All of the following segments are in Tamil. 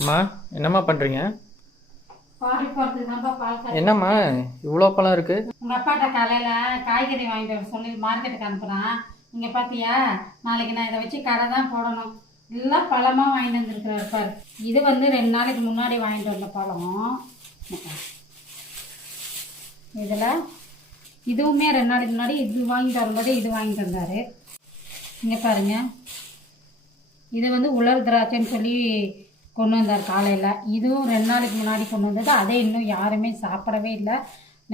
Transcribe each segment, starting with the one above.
அம்மா என்னம்மா பண்ணுறீங்க? பால் போகிறதுக்கு தான்ப்பா பால் காய்ச்சி. என்னம்மா இவ்வளோ பழம் இருக்கு? உங்கள் அப்பாட்ட காலையில் காய்கறி வாங்கிட்டு வர சொல்லி மார்க்கெட்டுக்கு அனுப்புகிறான். இங்கே பார்த்தியா, நாளைக்கு நான் இதை வச்சு கடை தான் போடணும். எல்லாம் பழமாக வாங்கிட்டு வந்துருக்குறாரு பாரு. இது வந்து 2 நாளைக்கு முன்னாடி வாங்கிட்டு வந்த பழம். இதில் இதுவுமே 2 நாளைக்கு முன்னாடி இது வாங்கிட்டு வரும்போது இது வாங்கிட்டு வந்தார். இங்கே பாருங்கள், இது வந்து உலர் திராட்சைன்னு சொல்லி கொண்டு வந்தார் காலையில். இதுவும் 2 நாளைக்கு முன்னாடி கொண்டு வந்தது. அதே இன்னும் யாருமே சாப்பிடவே இல்லை.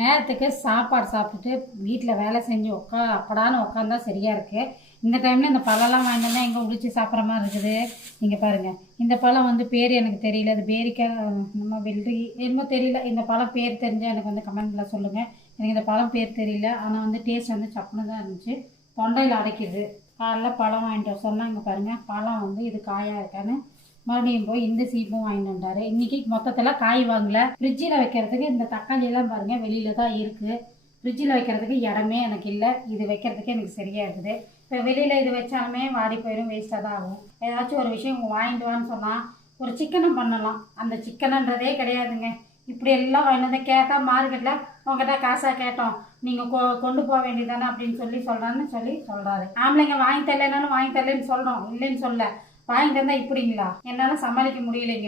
நேரத்துக்கு சாப்பாடு சாப்பிட்டுட்டு வீட்டில் வேலை செஞ்சு அப்படான்னு உட்காந்தா சரியாக இருக்குது. இந்த டைமில் இந்த பழம்லாம் வாங்கிட்டு வந்தால் எங்கே உடிச்சு சாப்பிட்ற மாதிரி இருக்குது. நீங்கள் பாருங்கள், இந்த பழம் வந்து பேர் எனக்கு தெரியல. அது பேரிக்காய் நம்ம வெள்ளரி என்னமோ தெரியல. இந்த பழம் பேர் தெரிஞ்சால் எனக்கு வந்து கமெண்ட்டில் சொல்லுங்கள். எனக்கு இந்த பழம் பேர் தெரியல. ஆனால் வந்து டேஸ்ட் வந்து சப்புன்னு தான் இருந்துச்சு. தொண்டையில் அடைக்கிது. காலைல பழம் வாங்கிட்டு வர சொன்னால் இங்கே பாருங்கள், பழம் வந்து இது காயாக இருக்கான்னு மறுபடியும் போய் இந்த சீப்பும் வாங்கிட்டு வந்தார். இன்றைக்கி மொத்தத்தில் காய் வாங்கலை. ஃப்ரிட்ஜில் வைக்கிறதுக்கு இந்த தக்காளியெல்லாம் பாருங்கள் வெளியில் தான் இருக்குது. ஃப்ரிட்ஜில் வைக்கிறதுக்கு இடமே எனக்கு இல்லை. இது வைக்கிறதுக்கு எனக்கு சரியாக இருக்குது. இப்போ வெளியில் இது வச்சாலுமே வாடி போயிடும், வேஸ்ட்டாக தான் ஆகும். ஏதாச்சும் ஒரு விஷயம் வாங்கிட்டு வான்னு சொன்னால் ஒரு சிக்கனை பண்ணலாம். அந்த சிக்கனுன்றதே கிடையாதுங்க. இப்படி எல்லாம் வாங்கிட்டு வந்து கேட்டால் மார்க்கெட்டில் உங்ககிட்ட காசாக கேட்டோம், நீங்கள் கொண்டு போக வேண்டியதானே அப்படின்னு சொல்கிறாரு. ஆம்பளைங்க வாங்கி தரலனாலும் வாங்கி தரலன்னு சொல்கிறோம், இல்லைன்னு சொல்ல. வாங்கிட்டு வந்தால் இப்படிங்களா? என்னால் சமாளிக்க முடியலைங்க.